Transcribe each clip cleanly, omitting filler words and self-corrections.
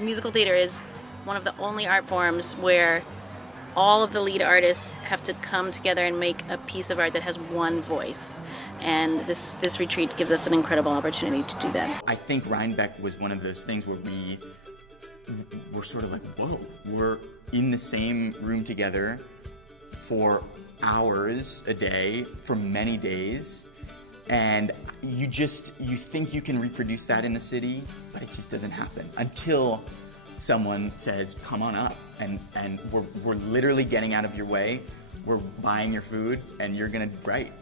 musical theater is one of the only art forms where all of the lead artists have to come together and make a piece of art that has one voice. And this retreat gives us an incredible opportunity to do that. I think Rhinebeck was one of those things where we're sort of like, whoa, we're in the same room together for hours a day, for many days, and you think you can reproduce that in the city, but it just doesn't happen until someone says, come on up, and we're literally getting out of your way, we're buying your food, and you're gonna write.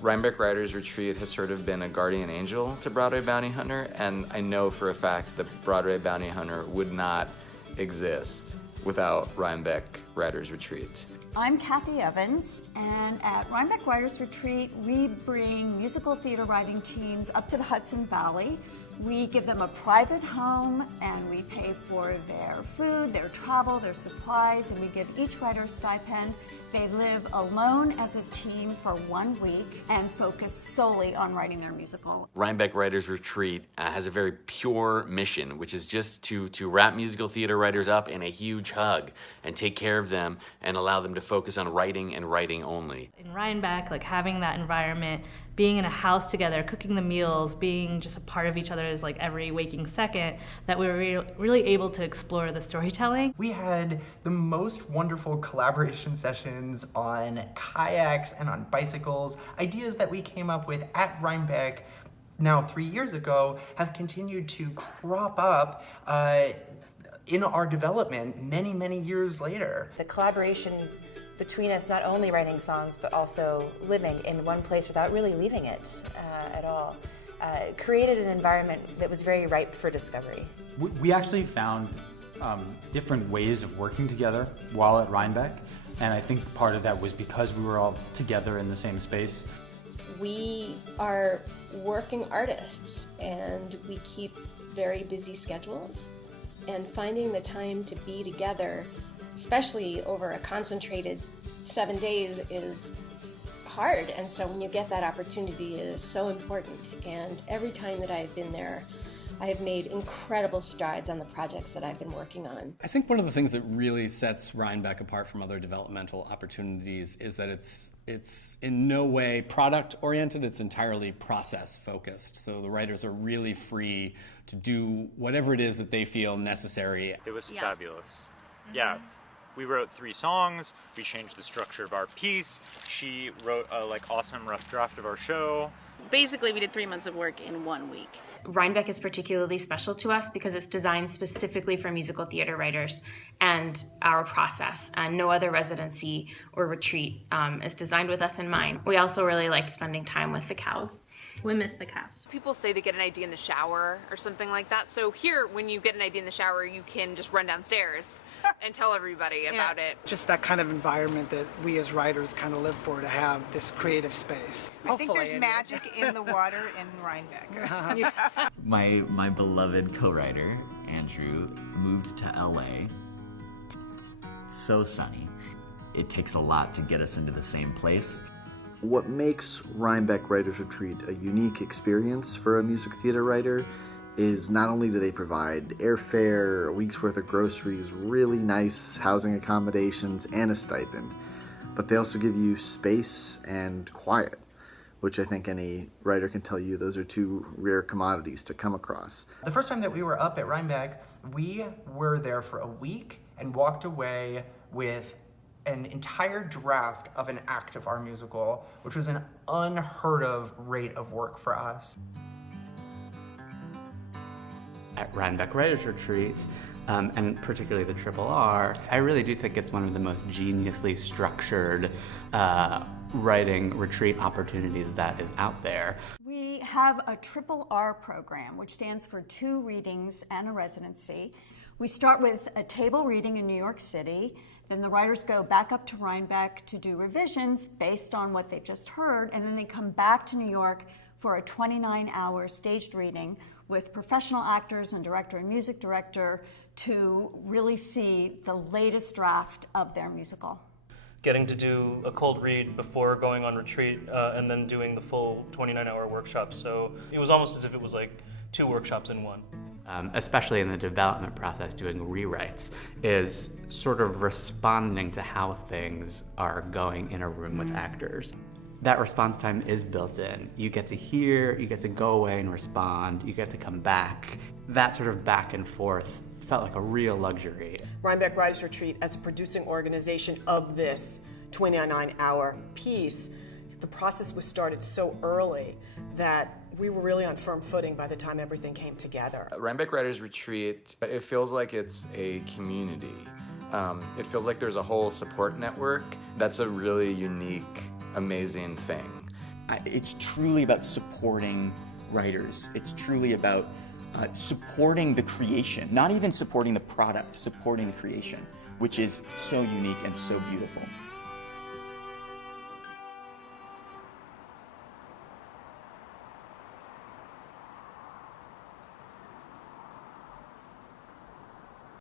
Rhinebeck Writers Retreat has sort of been a guardian angel to Broadway Bounty Hunter, and I know for a fact that Broadway Bounty Hunter would not exist without Rhinebeck Writers Retreat. I'm Kathy Evans, and at Rhinebeck Writers Retreat, we bring musical theater writing teams up to the Hudson Valley. We give them a private home, and we pay for their food, their travel, their supplies, and we give each writer a stipend. They live alone as a team for 1 week and focus solely on writing their musical. Rhinebeck Writers Retreat has a very pure mission, which is just to wrap musical theater writers up in a huge hug and take care of them and allow them to focus on writing and writing only. In Rhinebeck, like having that environment, being in a house together, cooking the meals, being just a part of each other's like every waking second, that we were really able to explore the storytelling. We had the most wonderful collaboration sessions on kayaks and on bicycles. Ideas that we came up with at Rhinebeck now 3 years ago have continued to crop up in our development many, many years later. The collaboration between us, not only writing songs, but also living in one place without really leaving it at all, created an environment that was very ripe for discovery. We actually found different ways of working together while at Rhinebeck, and I think part of that was because we were all together in the same space. We are working artists, and we keep very busy schedules, and finding the time to be together, especially over a concentrated 7 days, is hard. And so when you get that opportunity, it is so important. And every time that I've been there, I have made incredible strides on the projects that I've been working on. I think one of the things that really sets Rhinebeck apart from other developmental opportunities is that it's in no way product oriented, it's entirely process focused. So the writers are really free to do whatever it is that they feel necessary. It was fabulous. Yeah. We wrote 3 songs, we changed the structure of our piece, she wrote a awesome rough draft of our show. Basically, we did 3 months of work in 1 week. Rhinebeck is particularly special to us because it's designed specifically for musical theater writers and our process. And no other residency or retreat is designed with us in mind. We also really liked spending time with the cows. We miss the cows. People say they get an idea in the shower or something like that. So here, when you get an idea in the shower, you can just run downstairs and tell everybody about it. Just that kind of environment that we as writers kind of live for, to have this creative space. I think there's magic in the water in Rhinebeck. My beloved co-writer, Andrew, moved to LA. So sunny. It takes a lot to get us into the same place. What makes Rhinebeck Writers Retreat a unique experience for a music theater writer is not only do they provide airfare, a week's worth of groceries, really nice housing accommodations, and a stipend, but they also give you space and quiet, which I think any writer can tell you those are 2 rare commodities to come across. The first time that we were up at Rhinebeck, we were there for a week and walked away with an entire draft of an act of our musical, which was an unheard of rate of work for us. At Rhinebeck Writers Retreats, and particularly the Triple R, I really do think it's one of the most geniusly structured writing retreat opportunities that is out there. We have a Triple R program, which stands for 2 readings and a residency. We start with a table reading in New York City. Then the writers go back up to Rhinebeck to do revisions based on what they've just heard, and then they come back to New York for a 29-hour staged reading with professional actors and director and music director to really see the latest draft of their musical. getting to do a cold read before going on retreat, and then doing the full 29-hour workshop. So it was almost as if it was like 2 workshops in one. Especially in the development process, doing rewrites is sort of responding to how things are going in a room with actors. That response time is built in. You get to hear, you get to go away and respond, you get to come back. That sort of back and forth felt like a real luxury. Rhinebeck Writers Retreat, as a producing organization of this 29-hour piece, the process was started so early that we were really on firm footing by the time everything came together. Rhinebeck Writers Retreat, it feels like it's a community. It feels like there's a whole support network. That's a really unique, amazing thing. It's truly about supporting writers. It's truly about supporting the creation, not even supporting the product, supporting the creation, which is so unique and so beautiful.